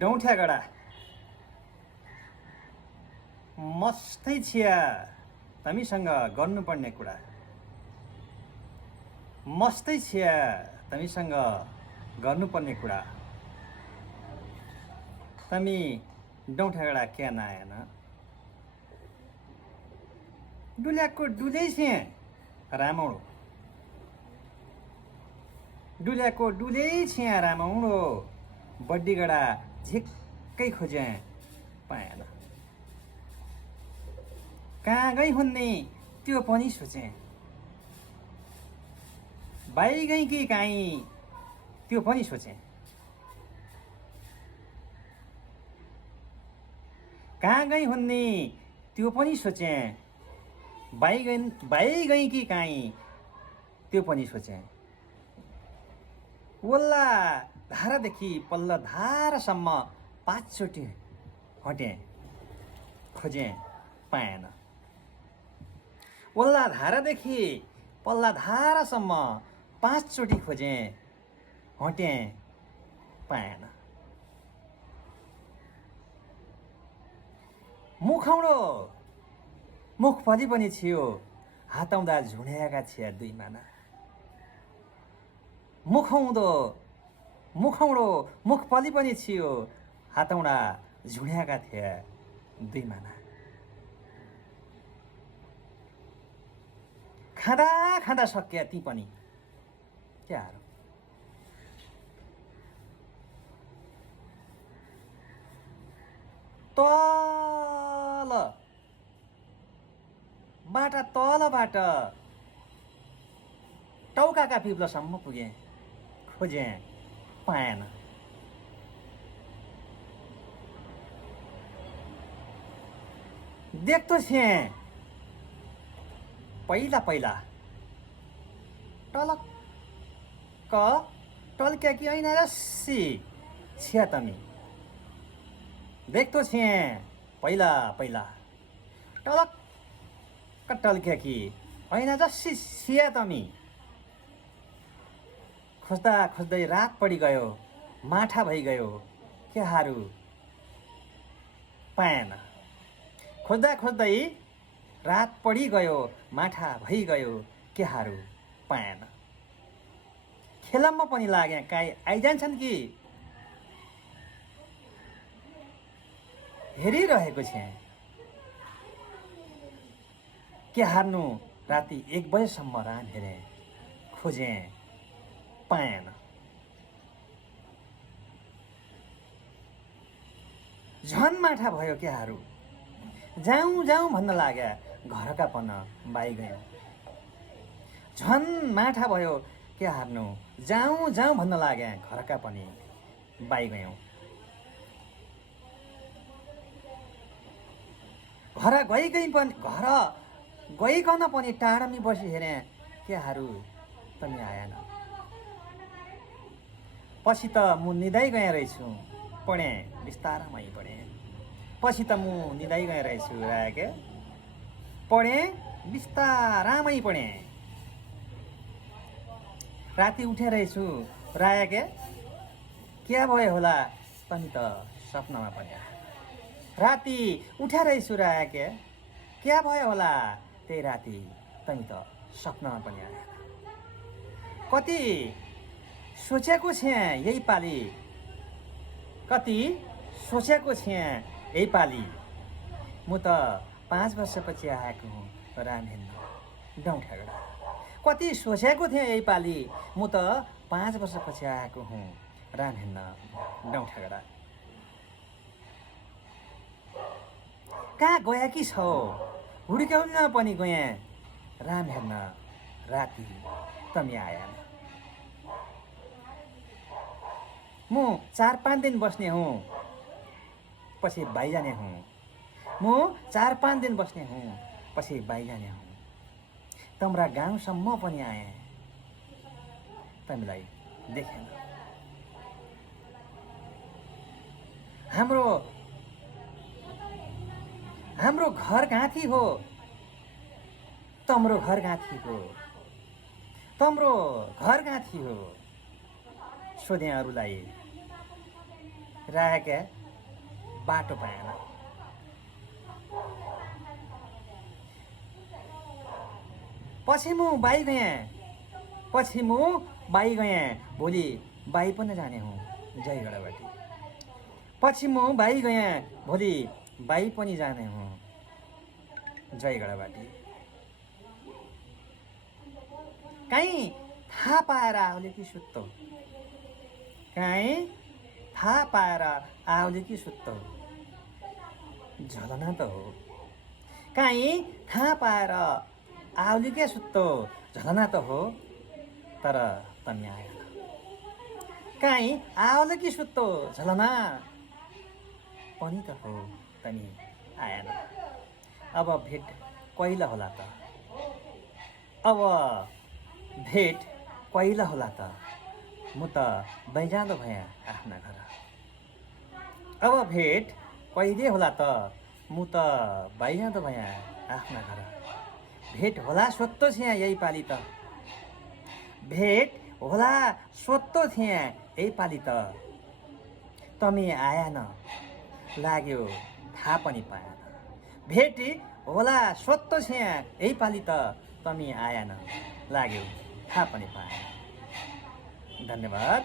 डौठ्यागडा मस्तै छिया तमीसँग गर्नुपर्ने कुरा। मस्तै छिया तमीसँग गर्नुपर्ने कुरा। तमी डौठ्यागडा क्या नआएन? डुल्याको डुलै छिए रामौडो। डुल्याको डुलै छिया रामौडो। बड्डीगडा झिक्कै खोजे पाएन। कहाँ गई हुन्ने त्यो पनि सोचे। बाई गई कि काहीँ त्यो पनि सोचे। कहाँ गई हुन्ने त्यो पनि सोचे। बाई गई कि काहीँ त्यो पनि सोचे। वल्ला धारादेखि पल्लो धारासम्म 5 चोटि हटेँ खोजेँ पाएन। वल्ला धारादेखि पल्ला धारासम्म 5 चोटि खोजेँ हटेँ पाएन। मुखौडो मुखफली पनि छियो हातौँदा झुड्याएका छिया 2 माना। मुखौडो मुखफली पनि छियो हातौँडा झुड्याएका थिए 2 माना। खाँदा खाँदा सकिया ती पनि क्या हारो। तलबाट टौकाका पिप्लोसम्म पुगेँ खोजेँ पाएन। देख्तो थिएँ पहिला पहिला टलक्क टल्क्या कि ऐना रस्सी छिया तमी। देख्तो थिएँ पहिला पहिला टलक्क टल्क्या कि ऐना जस्सी छिया तमी। खोज्दा खोज्दै रात पडी गयो माठा भइगयो के हारू पाएन। खोज्दा खोज्दै रात पडी गयो माठा भइगयो के हारू पाएन। खेलम्म पनि लागे काहीँ आइजान्छन् कि हेरिरहेको छे के हार्नु। राति 1 बजेसम्म रान हेरेँ खोजेँ पाएन। झन् माठा भयो के हारू। जाउँ जाउँ भन्न लाग्या घरका पन बाई गयौँ। झन् माठा भयो के हार्नु। जाउँ जाउँ भन्न लाग्या घरका पनि बाई गयौँ। घर गइकन पनि टाढामी बसी हेरेँ के हारू तमी आएन। पछि त म निदाइ गए रहेछु पढेँ बिस्तारामै पढेँ। पछि त म निदाइ गए रहेछु राके पढेँ बिस्तारामै पढेँ। राति उठे रहेछु राके क्या भयो होला तमी त सपनामा पनि। राति उठे रहेछु राके क्या भयो होला त्यही राति तमी त सपनामा पनि आएन। कति सोचेको छे यही पाली कति सोचेको छे यही पाली। म त 5 वर्षपछि आएको हुँ राम हेर्न डौठ्यागडा। कति सोचेको थिएँ यही पाली म त 5 वर्षपछि आएको हुँ राम हेर्न डौठ्यागडा। कहाँ गया कि छौ हुर्क्याउन पनि गएँ राम हेर्न राति तमी आएन। म 4-5 दिन बस्ने हुँ पछि बाई जाने हुँ। म 4-5 दिन बस्ने हुँ पछि बाई जाने हुँ। तम्रा गाउँसम्म पनि आएँ तमीलाई देखेन। हाम्रो घर गाँथी हो तम्रो घर गाँथी हो। तम्रो घर गाँथी हो सोधेँ अरूलाई राखेका बाटो पाएन। पछि म बाई गएँ, पछि म बाई गएँ, भोलि बाई पनि जाने हुँ जय गढवाटी। पछि म बाई गएँ, भोलि बाई पनि जाने हुँ जय गढवाटी। काहीँ थाहा पाएर आउले कि सुत्तो, काहीँ थाहा पाएर आउले कि सुत्तो, झलना त हो। काहीँ थाहा पाएर आउले के सुत्तो, झलना त हो, तर तनी आएन। काहीँ आउले कि सुत्तो, झलना पनि त हो, तनी आएन। अब भेट कहिले होला त, अब भेट कहिले होला त, म त बैजाँदो भएँ आफ्ना घर। अब भेट कहिले होला त, म त बैजाँदो भएँ आफ्ना घर। भेट होला सोध्तो थिएँ यही पालि त, भेट होला सोध्तो थिएँ यही पालि त, तमी आएन, लाग्यो थाहा पनि पाएन। भेट होला सोध्तो थिएँ यही पालि त, तमी आएन, लाग्यो थाहा पनि पाएन। धन्यवाद।